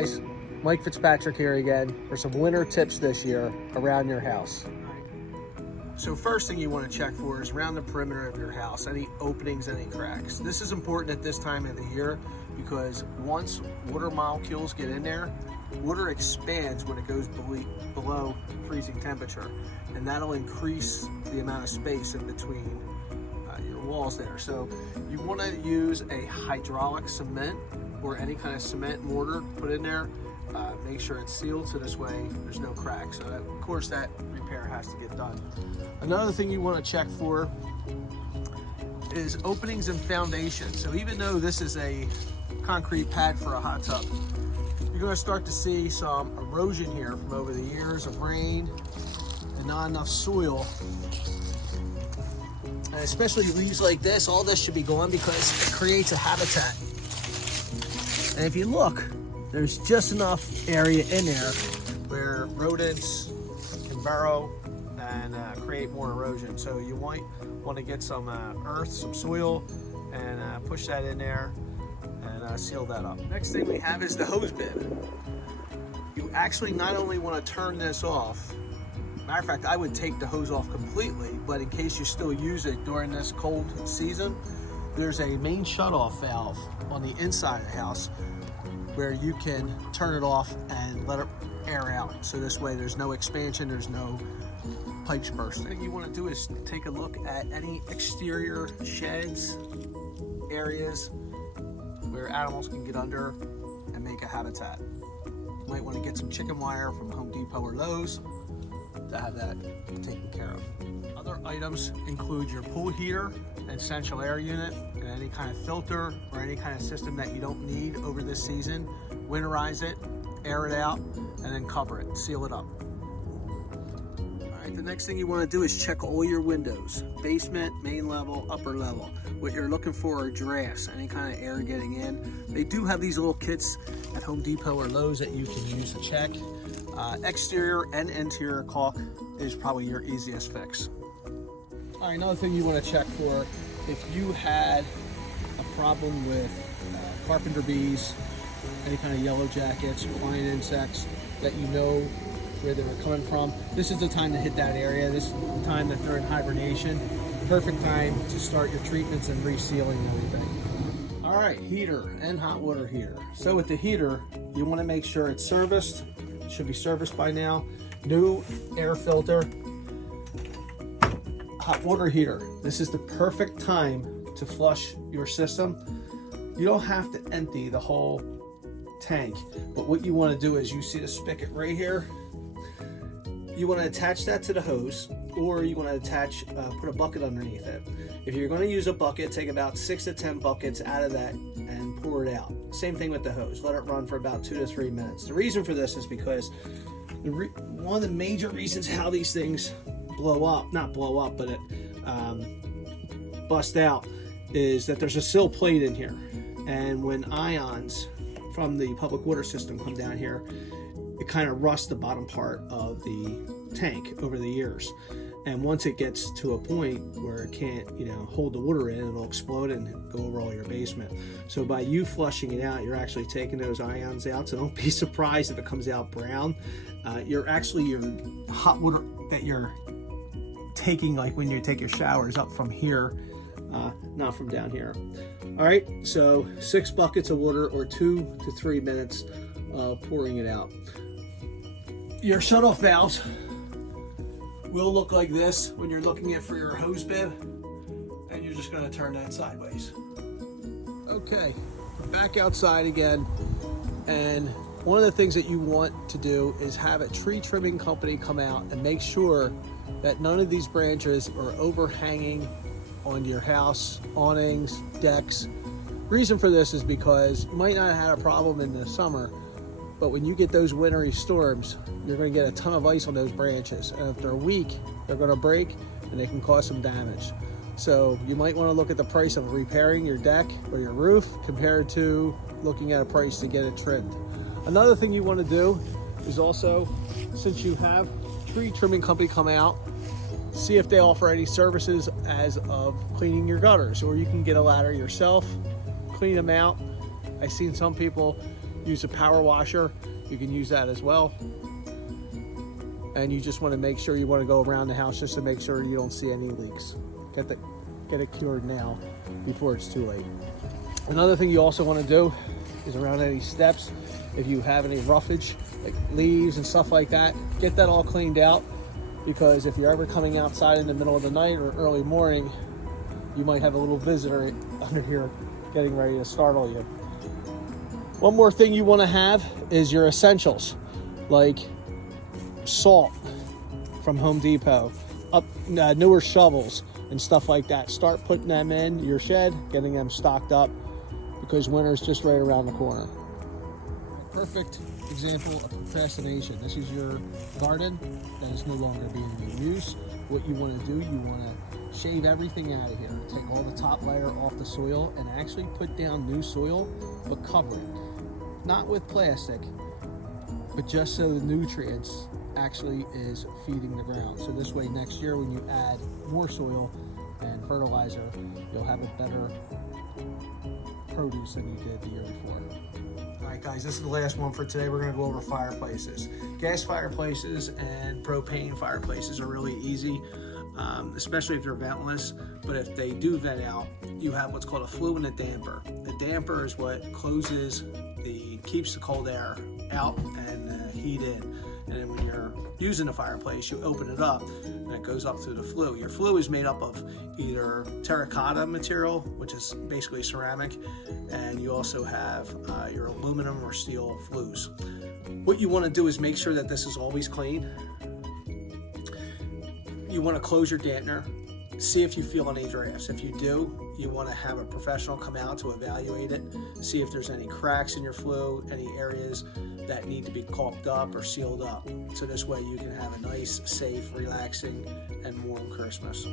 guys, Mike Fitzpatrick here again for some winter tips this year around your house. So first thing you want to check for is around the perimeter of your house, any openings, any cracks. This is important at this time of the year because once water molecules get in there, water expands when it goes below freezing temperature, and that'll increase the amount of space in between your walls there. So you want to use a hydraulic cement or any kind of cement mortar put in there. Make sure it's sealed so this way there's no cracks. So that, of course, that repair has to get done. Another thing you want to check for is openings and foundation. So even though this is a concrete pad for a hot tub, you're going to start to see some erosion here from over the years of rain and not enough soil. And especially leaves like this, all this should be gone because it creates a habitat. And if you look, there's just enough area in there where rodents can burrow and create more erosion. So you might want to get some earth, some soil, and push that in there and seal that up. Next thing we have is the hose bib. You actually not only want to turn this off, matter of fact, I would take the hose off completely, but in case you still use it during this cold season, there's a main shutoff valve on the inside of the house where you can turn it off and let it air out. So this way there's no expansion, there's no pipes bursting. What you want to do is take a look at any exterior sheds, areas where animals can get under and make a habitat. You might want to get some chicken wire from Home Depot or Lowe's to have that taken care of. Other items include your pool heater and central air unit and any kind of filter or any kind of system that you don't need over this season. Winterize it, air it out, and then cover it, seal it up. All right, the next thing you want to do is check all your windows, basement, main level, upper level. What you're looking for are drafts, any kind of air getting in. They do have these little kits at Home Depot or Lowe's that you can use to check. Exterior and interior caulk is probably your easiest fix. All right, another thing you want to check for, if you had a problem with carpenter bees, any kind of yellow jackets, flying insects that you know where they were coming from, this is the time to hit that area. This is the time that they're in hibernation. Perfect time to start your treatments and resealing everything. All right, heater and hot water heater. So with the heater, you want to make sure it's serviced. It should be serviced by now. New air filter. Hot water heater. This is the perfect time to flush your system. You don't have to empty the whole tank, but what you want to do is, you see the spigot right here, you want to attach that to the hose, or you want to attach, put a bucket underneath it. If you're going to use a bucket, take about 6 to 10 buckets out of that and pour it out. Same thing with the hose. Let it run for about 2 to 3 minutes. The reason for this is because one of the major reasons how these things blow up, not blow up, but it bust out, is that there's a sill plate in here. And when ions from the public water system come down here, it kind of rusts the bottom part of the tank over the years. And once it gets to a point where it can't, hold the water in, it'll explode and go over all your basement. So by you flushing it out, you're actually taking those ions out. So don't be surprised if it comes out brown. Your hot water that you're taking, like when you take your showers, up from here, not from down here. All right, so 6 buckets of water or 2 to 3 minutes pouring it out. Your shutoff valves will look like this when you're looking at for your hose bib, and you're just going to turn that sideways. Okay, back outside again, and one of the things that you want to do is have a tree trimming company come out and make sure that none of these branches are overhanging on your house, awnings, decks. Reason for this is because you might not have had a problem in the summer, but when you get those wintry storms, you're going to get a ton of ice on those branches. And if they're weak, they're going to break and they can cause some damage. So you might want to look at the price of repairing your deck or your roof compared to looking at a price to get it trimmed. Another thing you want to do is also, since you have tree trimming company come out, see if they offer any services as of cleaning your gutters, or you can get a ladder yourself, clean them out. I've seen some people use a power washer, you can use that as well. And you just want to make sure you want to go around the house just to make sure you don't see any leaks. Get it cured now before it's too late. Another thing you also want to do is around any steps, if you have any roughage, like leaves and stuff like that, get that all cleaned out, because if you're ever coming outside in the middle of the night or early morning, you might have a little visitor under here getting ready to startle you. One more thing you want to have is your essentials, like salt from Home Depot, newer shovels and stuff like that. Start putting them in your shed, getting them stocked up, because winter's just right around the corner. A perfect example of procrastination. This is your garden that is no longer being in use. What you want to do, you want to shave everything out of here. Take all the top layer off the soil and actually put down new soil, but cover it. Not with plastic, but just so the nutrients actually is feeding the ground. So this way next year when you add more soil and fertilizer, you'll have a better produce than you did the year before. All right guys, this is the last one for today. We're gonna go over fireplaces. Gas fireplaces and propane fireplaces are really easy, especially if they're ventless. But if they do vent out, you have what's called a flue and a damper. The damper is what keeps the cold air out and heat in. And then when you're using the fireplace, you open it up and it goes up through the flue. Your flue is made up of either terracotta material, which is basically ceramic, and you also have your aluminum or steel flues. What you want to do is make sure that this is always clean. You want to close your dampener, see if you feel any drafts. If you do, you want to have a professional come out to evaluate it, see if there's any cracks in your flue, any areas that need to be caulked up or sealed up. So this way you can have a nice, safe, relaxing, and warm Christmas.